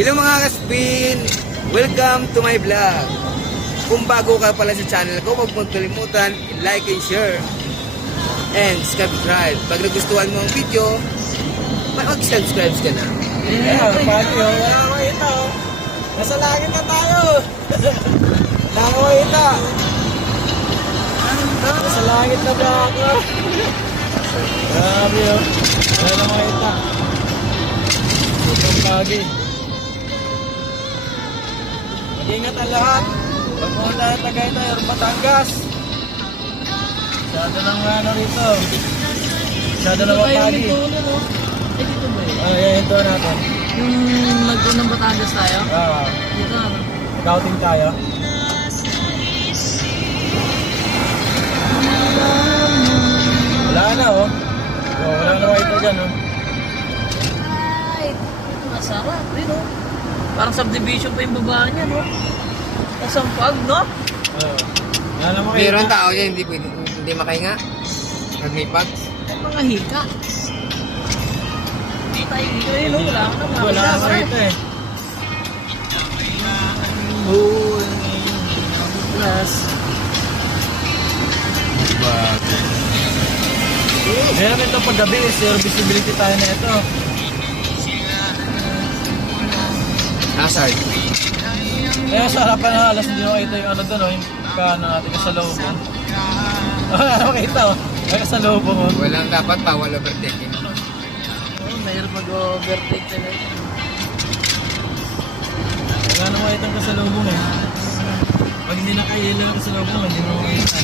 Hello mga kaspin! Welcome to my vlog. Kung bago ka pala sa channel ko, huwag mong kalimutan like and share and subscribe. Pag nagustuhan mo ang video, mag-subscribe ka na. Pati wala ko ito. Nasa langit na tayo. Wala ko ito. Nasa langit na ba ako? Grabe oh. Wala ko ito. Butong lagi. Mag-ingat ang lahat. Pag pumunta na Tagaytay or Batangas. Masyado lang ano rito. Masyado lang mapagi. Eh, dito ba yun? Yan ito natin. Yung nagdoon ng Batangas tayo? Oo. Dito ano? Scouting tayo. Wala na oh. Wala na ito dyan oh. Ay, masarap. Rin oh. Parang subdivision pa yung baba niya, no? Nasampag, no? Oo. Wala na makita. Mayroon tao dyan, hindi makahinga. Nagmipag. Mga hika. Hindi tayo hika yun, no? Wala ka na Wala na makita eh. Plus. Kaya ito paggabi, zero visibility tayo na ito. Hazard. Kaya sa harapan na halos hindi makita yung ano doon, yung kaano natin kasalubong. Wala na makita oh. May kasalubong oh. Walang dapat bawal overtaking. Oh, mayroon mag-overtake talaga. Wala na makita ang kasalubong eh. Pag hindi nakahila ang kasalubong, hindi mo makita.